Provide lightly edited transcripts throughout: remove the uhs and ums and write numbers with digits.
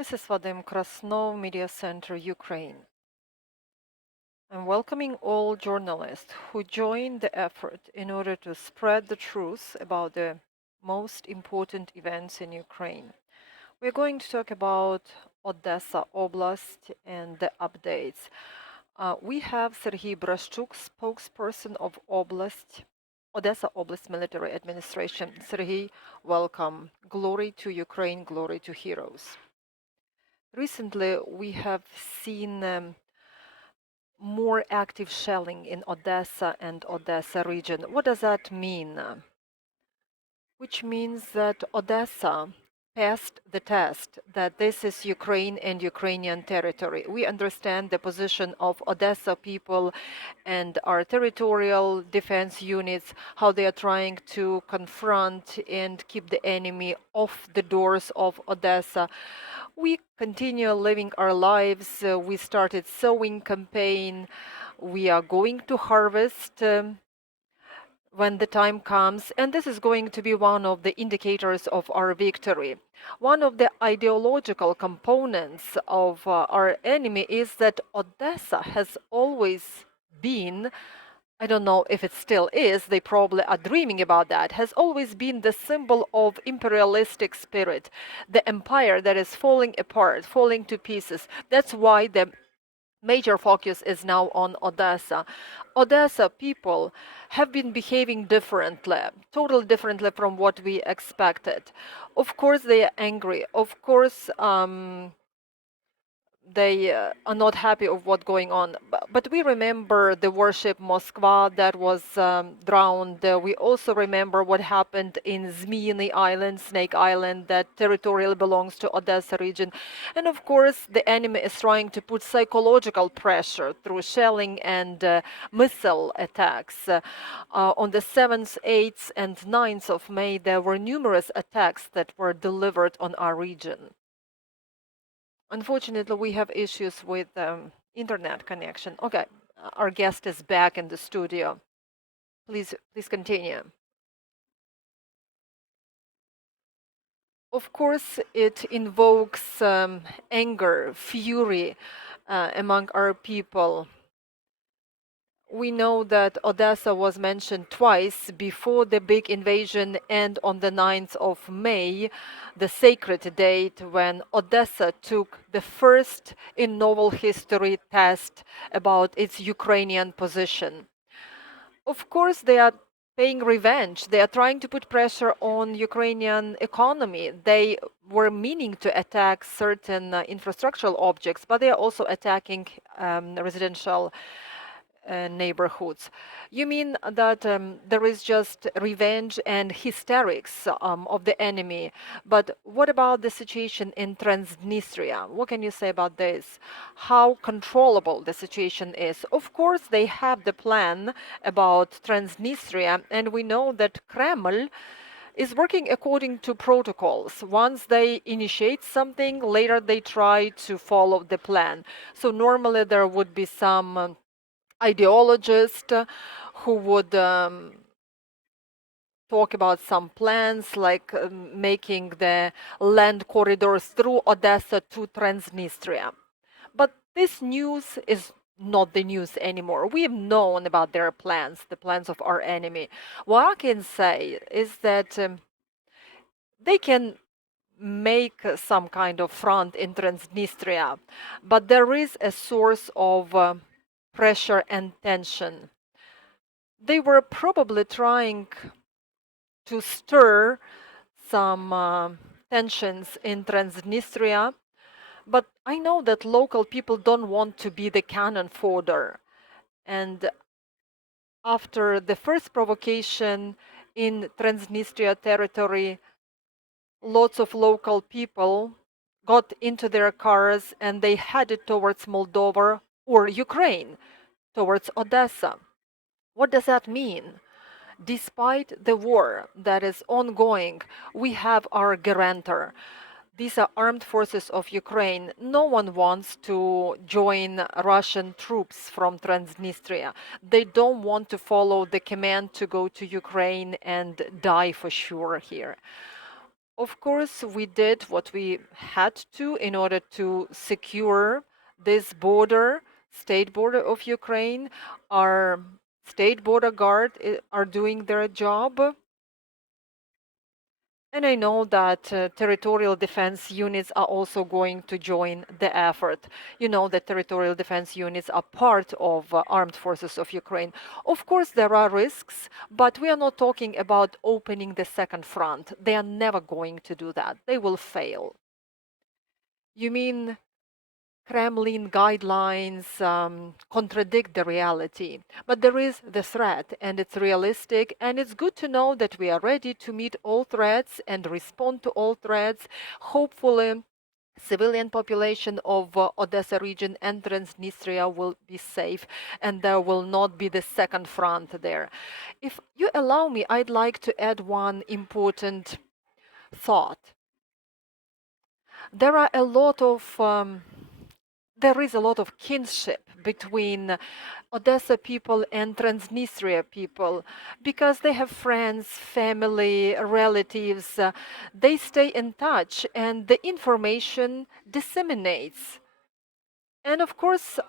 This is Vadim Krasnov, Медіацентру Ukraine. I'm welcoming all journalists who join the effort in order to spread the truth about the most important events in Ukraine. We're going to talk about Odesa Oblast and the updates. We have Serhiy Bratchuk, spokesperson of Odesa Oblast Military Administration. Serhiy, welcome. Glory to Ukraine, glory to heroes. Recently, we have seen more active shelling in Odessa and Odessa region. What does that mean? Which means that Odessa passed the test, that this is Ukraine and Ukrainian territory. We understand the position of Odessa people and our territorial defense units, how they are trying to confront and keep the enemy off the doors of Odessa. We continue living our lives. We started sowing campaign. We are going to harvest when the time comes, and this is going to be one of the indicators of our victory. One of the ideological components of our enemy is that Odessa has always been, I don't know if it still is, they probably are dreaming about that, has always been the symbol of imperialistic spirit, the empire that is falling apart, falling to pieces. That's why the major focus is now on Odessa. Odessa people have been behaving differently, totally differently from what we expected. Of course, they are angry. Of course, they are not happy of what's going on. But we remember the warship Moskva that was drowned. We also remember what happened in Zmyny Island, Snake Island, that territorially belongs to Odessa region. And of course, the enemy is trying to put psychological pressure through shelling and missile attacks. On the 7th, 8th, and 9th of May, there were numerous attacks that were delivered on our region. Unfortunately, we have issues with internet connection. Okay, our guest is back in the studio. Please continue. Of course, it invokes anger, fury among our people. We know that Odessa was mentioned twice before the big invasion and on the 9th of May, the sacred date when Odessa took the first in novel history test about its Ukrainian position. Of course, they are paying revenge. They are trying to put pressure on Ukrainian economy. They were meaning to attack certain infrastructural objects, but they are also attacking residential neighborhoods. You mean that there is just revenge and hysterics of the enemy, but what about the situation in Transnistria? What can you say about this? How controllable the situation is? Of course, they have the plan about Transnistria, and we know that Kremlin is working according to protocols. Once they initiate something, later they try to follow the plan. So normally there would be some ideologist who would talk about some plans like making the land corridors through Odessa to Transnistria. But this news is not the news anymore. We have known about their plans, the plans of our enemy. What I can say is that they can make some kind of front in Transnistria, but there is a source of pressure and tension. They were probably trying to stir some tensions in Transnistria, but I know that local people don't want to be the cannon fodder. And after the first provocation in Transnistria territory, lots of local people got into their cars and they headed towards Moldova or Ukraine, towards Odessa. What does that mean? Despite the war that is ongoing, we have our guarantor. These are armed forces of Ukraine. No one wants to join Russian troops from Transnistria. They don't want to follow the command to go to Ukraine and die for sure here. Of course, we did what we had to in order to secure this border, state border of Ukraine. Our state border guard are doing their job. And I know that territorial defense units are also going to join the effort. You know that territorial defense units are part of armed forces of Ukraine. Of course, there are risks, but we are not talking about opening the second front. They are never going to do that. They will fail. You mean Kremlin guidelines contradict the reality. But there is the threat, and it's realistic, and it's good to know that we are ready to meet all threats and respond to all threats. Hopefully, civilian population of Odessa region and Transnistria will be safe, and there will not be the second front there. If you allow me, I'd like to add one important thought. There are a lot of there is a lot of kinship between Odessa people and Transnistria people because they have friends, family, relatives. They stay in touch and the information disseminates. And of course,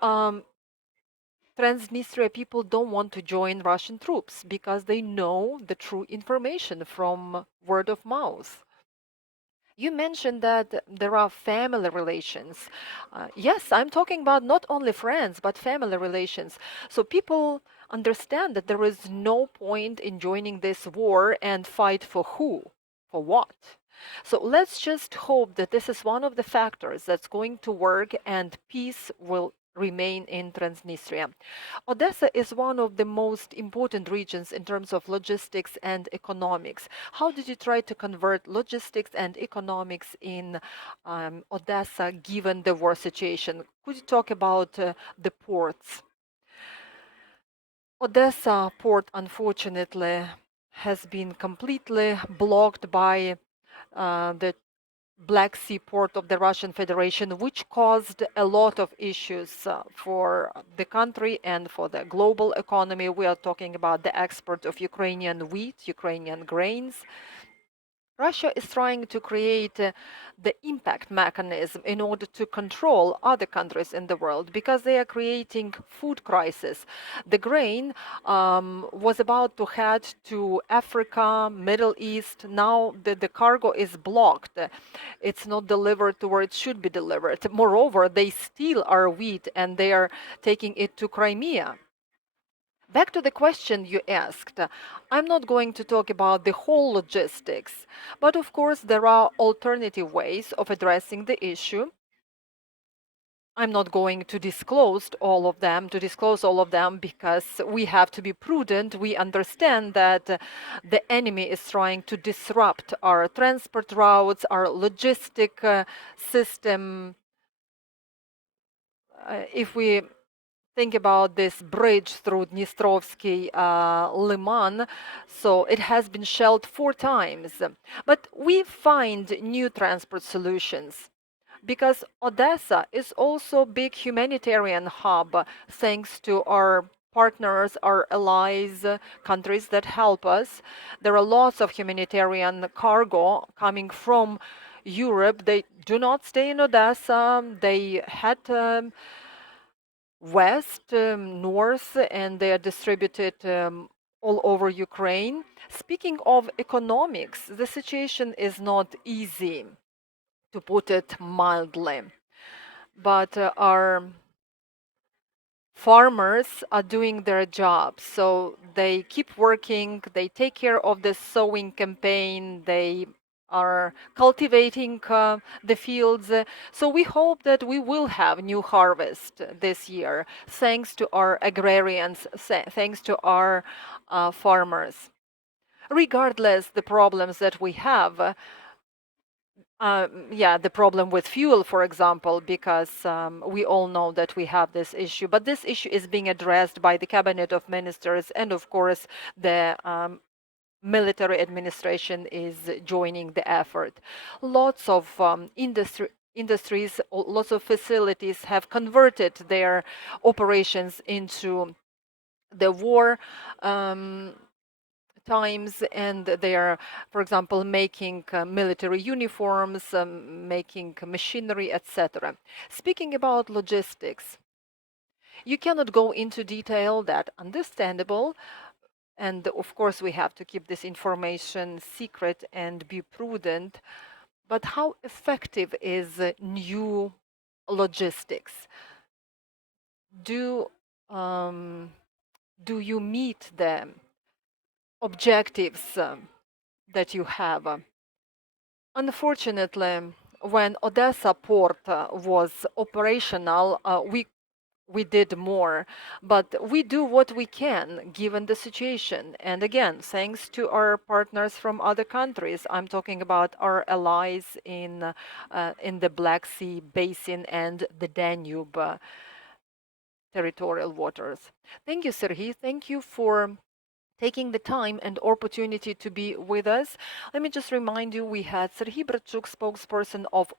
Transnistria people don't want to join Russian troops because they know the true information from word of mouth. You mentioned that there are family relations. Yes, I'm talking about not only friends, but family relations. So people understand that there is no point in joining this war and fight for who? For what? So let's just hope that this is one of the factors that's going to work and peace will remain in Transnistria. Odessa is one of the most important regions in terms of logistics and economics. How did you try to convert logistics and economics in Odessa given the war situation? Could you talk about the ports? Odessa port, unfortunately, has been completely blocked by the Black Sea port of the Russian Federation, which caused a lot of issues for the country and for the global economy. We are talking about the export of Ukrainian wheat, Ukrainian grains. Russia is trying to create the impact mechanism in order to control other countries in the world because they are creating food crisis. The grain was about to head to Africa, Middle East. Now the cargo is blocked. It's not delivered to where it should be delivered. Moreover, they steal our wheat and they are taking it to Crimea. Back to the question you asked, I'm not going to talk about the whole logistics, but of course there are alternative ways of addressing the issue. I'm not going to disclose all of them, because we have to be prudent. We understand that the enemy is trying to disrupt our transport routes, our logistic system. If we think about this bridge through Dnistrovsky Liman, so it has been shelled 4 times. But we find new transport solutions because Odessa is also a big humanitarian hub thanks to our partners, our allies, countries that help us. There are lots of humanitarian cargo coming from Europe. They do not stay in Odessa. They head west, north, and they are distributed all over Ukraine. Speaking of economics, the situation is not easy, to put it mildly. But our farmers are doing their job. So they keep working, they take care of the sowing campaign, they are cultivating the fields. So we hope that we will have new harvest this year, thanks to our agrarians, thanks to our farmers. Regardless the problems that we have, the problem with fuel, for example, because we all know that we have this issue. But this issue is being addressed by the Cabinet of Ministers, and of course, the military administration is joining the effort. Lots of industries, lots of facilities have converted their operations into the war times, and they are, for example, making military uniforms, making machinery, etc. Speaking about logistics, you cannot go into detail, that understandable, and of course we have to keep this information secret and be prudent, but how effective is new logistics? Do do you meet the objectives that you have? Unfortunately, when Odessa port was operational, we did more, but we do what we can given the situation. And again, thanks to our partners from other countries, I'm talking about our allies in the Black Sea basin and the Danube territorial waters. Thank you, Serhiy. Thank you for taking the time and opportunity to be with us. Let me just remind you, we had Serhiy Bratchuk, spokesperson of